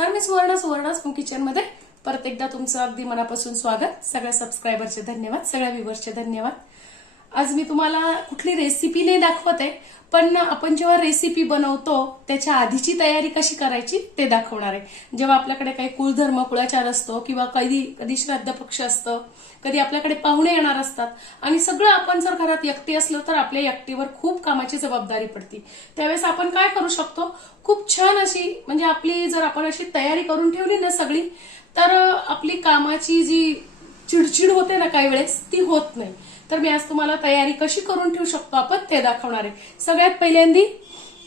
नमस्कार, मी सुवर्णाच किचन मध्ये परत एकदा तुमचं अगदी मनापासून स्वागत. सगळ्या सबस्क्रायबरचे धन्यवाद, सगळ्या व्ह्यूअर्सचे धन्यवाद. आज मी तुम्हाला कुठली रेसिपी नाही दाखवते, पण आपण जेव्हा रेसिपी बनवतो त्याच्या आधीची तयारी कशी करायची ते दाखवणार आहे. जेव्हा आपल्याकडे काही कुलधर्म कुळाचार असतो किंवा कधी श्राद्ध पक्ष असतं, कधी आपल्याकडे पाहुणे येणार असतात आणि सगळं आपण जर घरात एकटी असलो तर आपल्या एकटीवर खूप कामाची जबाबदारी पडते. त्यावेळेस आपण काय करू शकतो, खूप छान अशी म्हणजे आपली जर आपण अशी तयारी करून ठेवली ना सगळी, तर आपली कामाची जी चिडचिड होते ना काही वेळेस ती होत नाही. तर मी आज तुम्हाला तयारी कशी करून ठेवू शकतो आपण ते दाखवणार आहे. सगळ्यात पहिल्यांदी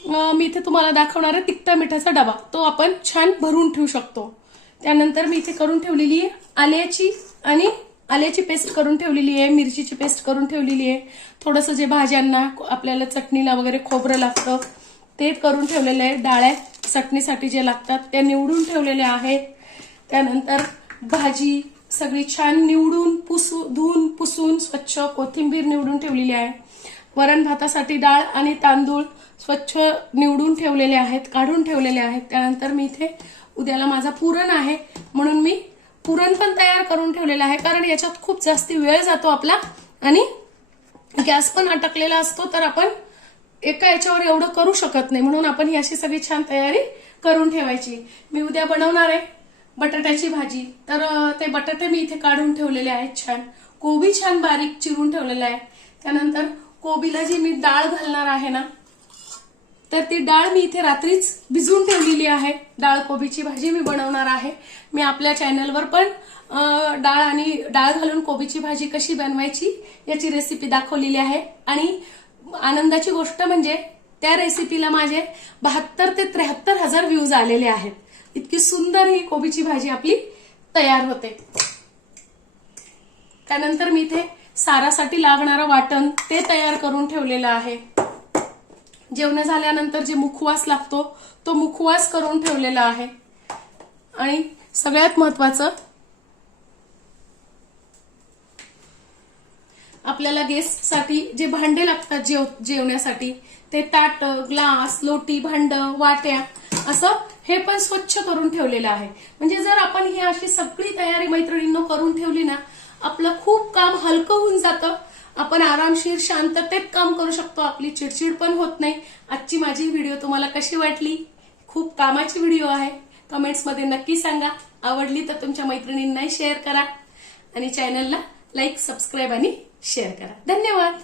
मी इथे तुम्हाला दाखवणार आहे तिखटा मिठाचा डबा. तो आपण छान भरून ठेवू शकतो. त्यानंतर मी इथे करून ठेवलेली आहे आल्याची पेस्ट करून ठेवलेली आहे, मिरचीची पेस्ट करून ठेवलेली आहे. थोडंसं जे भाज्यांना आपल्याला चटणीला वगैरे खोबरं लागतं ते करून ठेवलेलं आहे. डाळ्या चटणीसाठी जे लागतात त्या निवडून ठेवलेल्या आहेत. त्यानंतर भाजी सगळी छान निवडून धुवून पुसून स्वच्छ कोथिंबीर निवडून ठेवलेली आहे. वरण भातासाठी डाळ आणि तांदूळ स्वच्छ निवडून ठेवलेले आहेत, काढून ठेवलेले आहेत. त्यानंतर मी इथे उद्याला माझा पुरण आहे म्हणून मी पुरण पण तयार करून ठेवलेलं आहे, कारण याच्यात खूप जास्ती वेळ जातो आपला आणि गॅस पण अटकलेला असतो, तर आपण एका याच्यावर एवढं करू शकत नाही. म्हणून आपण ही अशी सगळी छान तयारी करून ठेवायची. मी उद्या बनवणार आहे बटाट्याची भाजी, तर ते बटाटे मी इथे काढून ठेवलेले आहेत. छान कोबी छान बारीक चिरून ठेवलेला आहे. त्यानंतर कोबीला जी मी डाळ घालणार आहे ना, तर ती डाळ मी इथे रात्रीच भिजवून ठेवलेली आहे. डाळ कोबीची भाजी मी बनवणार आहे. मी आपल्या चॅनलवर पण डाळ घालून कोबीची भाजी कशी बनवायची याची रेसिपी दाखवलेली आहे. आणि आनंदाची गोष्ट म्हणजे त्या रेसिपीला माझे 72 ते 73 हजार व्ह्यूज आलेले आहेत. इतकी सुंदर ही कोबीची भाजी आपली तयार होते. त्यानंतर मी इथे सारासाठी लागणारं वाटण ते तयार करून ठेवलेलं आहे. जेवण झाल्यानंतर जे मुखवास लागतो तो मुखवास करून ठेवलेला आहे. आणि सगळ्यात महत्वाचं, आपल्याला गेस्टसाठी जे भांडे लागतात जेवण्यासाठी, ते ताट, ग्लास, लोटी, भांड, वाट्या, असं हे पण स्वच्छ करून ठेवलेलं आहे. म्हणजे जर आपण ही अशी सगळी तयारी मैत्रिणींनो करून ठेवली ना, आपलं खूप काम हलकं होऊन जातं. आपण आरामशीर शांततेत काम करू शकतो. आपली चिडचिड पण होत नाही. आजची माझी व्हिडिओ तुम्हाला कशी वाटली? खूप कामाची व्हिडिओ आहे. कमेंट्समध्ये नक्की सांगा. आवडली तर तुमच्या मैत्रिणींनाही शेअर करा आणि चॅनलला लाईक, सबस्क्राईब आणि शेअर करा. धन्यवाद.